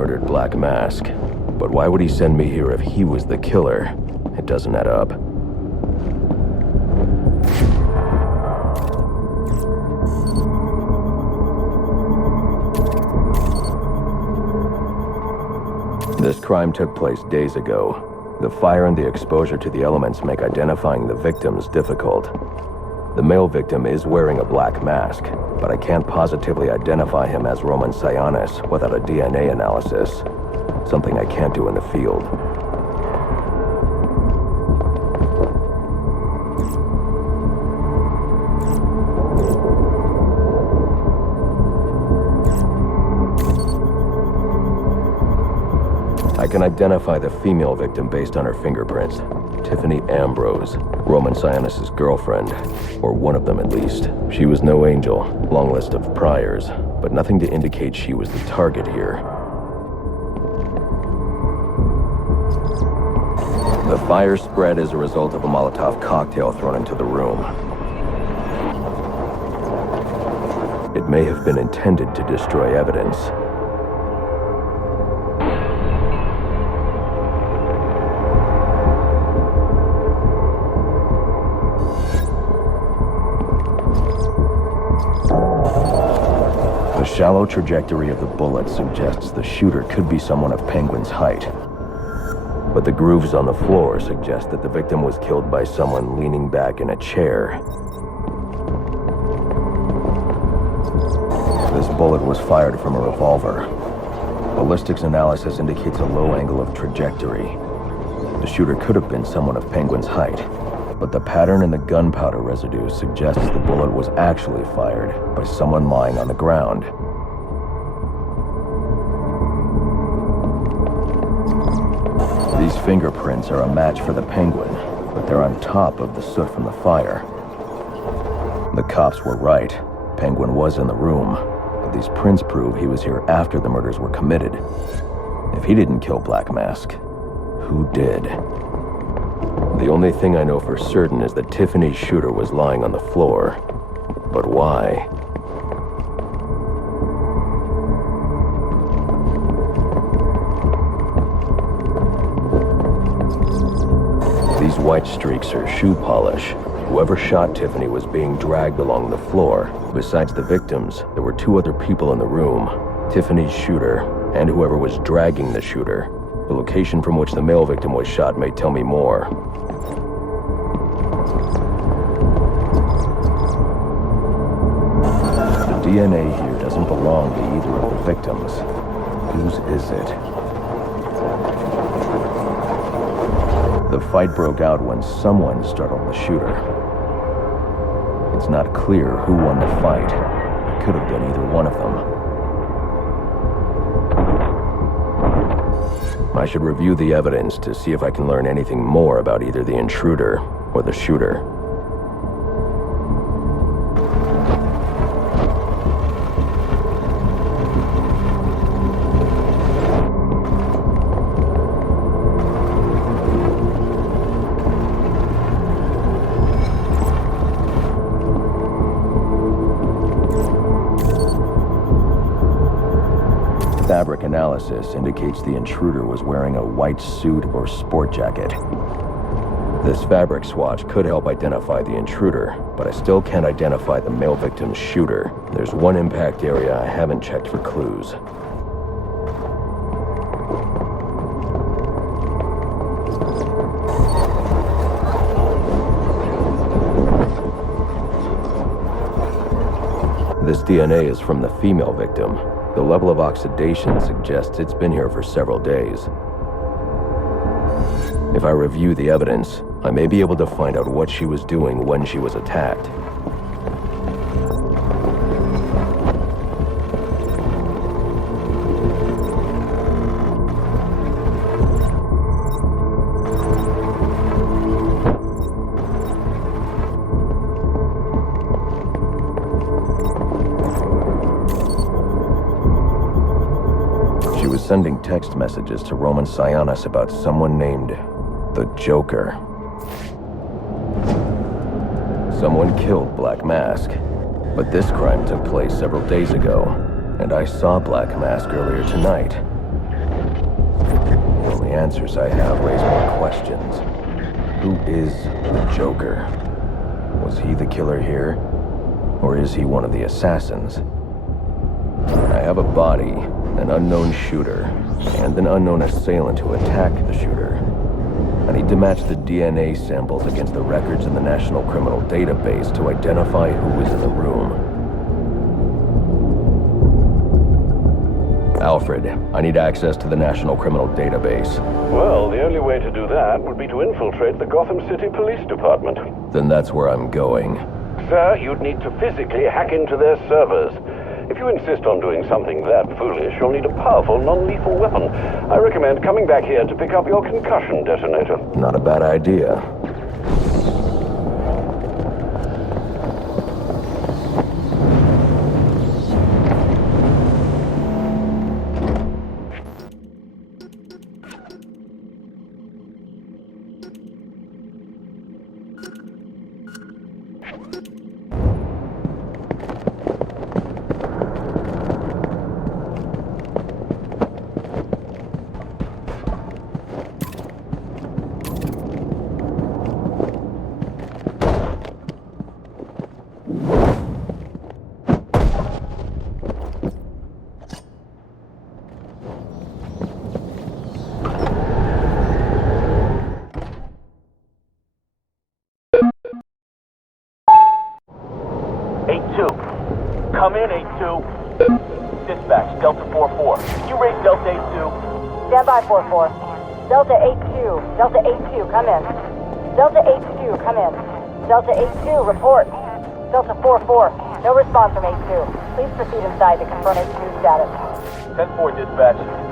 murdered Black Mask. But why would he send me here if he was the killer? It doesn't add up. This crime took place days ago. The fire and the exposure to the elements make identifying the victims difficult. The male victim is wearing a black mask, but I can't positively identify him as Roman Sionis without a DNA analysis. Something I can't do in the field. I can identify the female victim based on her fingerprints. Tiffany Ambrose, Roman Sionis' girlfriend, or one of them at least. She was no angel, long list of priors, but nothing to indicate she was the target here. The fire spread as a result of a Molotov cocktail thrown into the room. It may have been intended to destroy evidence. The shallow trajectory of the bullet suggests the shooter could be someone of Penguin's height. But the grooves on the floor suggest that the victim was killed by someone leaning back in a chair. This bullet was fired from a revolver. Ballistics analysis indicates a low angle of trajectory. The shooter could have been someone of Penguin's height, but the pattern in the gunpowder residue suggests the bullet was actually fired by someone lying on the ground. These fingerprints are a match for the Penguin, but they're on top of the soot from the fire. The cops were right. Penguin was in the room, but these prints prove he was here after the murders were committed. If he didn't kill Black Mask, who did? The only thing I know for certain is that Tiffany's shooter was lying on the floor. But why? These white streaks are shoe polish. Whoever shot Tiffany was being dragged along the floor. Besides the victims, there were two other people in the room. Tiffany's shooter, and whoever was dragging the shooter. The location from which the male victim was shot may tell me more. The DNA here doesn't belong to either of the victims. Whose is it? The fight broke out when someone startled the shooter. It's not clear who won the fight. It could have been either one of them. I should review the evidence to see if I can learn anything more about either the intruder or the shooter. Fabric analysis indicates the intruder was wearing a white suit or sport jacket. This fabric swatch could help identify the intruder, but I still can't identify the male victim's shooter. There's one impact area I haven't checked for clues. This DNA is from the female victim. The level of oxidation suggests it's been here for several days. If I review the evidence, I may be able to find out what she was doing when she was attacked. Sending text messages to Roman Sionis about someone named the Joker. Someone killed Black Mask, but this crime took place several days ago, and I saw Black Mask earlier tonight. answers I have raise more questions. Who is the Joker? Was he the killer here? Or is he one of the assassins? I have a body, an unknown shooter, and an unknown assailant who attacked the shooter. I need to match the DNA samples against the records in the National Criminal Database to identify who was in the room. Alfred, I need access to the National Criminal Database. Well, the only way to do that would be to infiltrate the Gotham City Police Department. Then that's where I'm going. Sir, you'd need to physically hack into their servers. If you insist on doing something that foolish, you'll need a powerful, non-lethal weapon. I recommend coming back here to pick up your concussion detonator. Not a bad idea. Come in, 8-2. Dispatch, Delta 4-4. Can you raise Delta 8-2? Stand by, 4-4. Delta 8-2. Delta 8-2, come in. Delta 8-2, come in. Delta 8-2, report. Delta 4-4, no response from 8-2. Please proceed inside to confirm 8-2 status. 10-4, dispatch.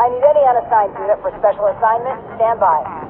I need any unassigned unit for special assignment. Stand by.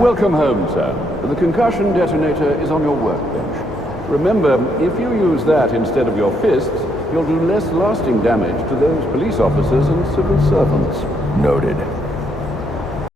Welcome home, sir. The concussion detonator is on your workbench. Remember, if you use that instead of your fists, you'll do less lasting damage to those police officers and civil servants. Noted.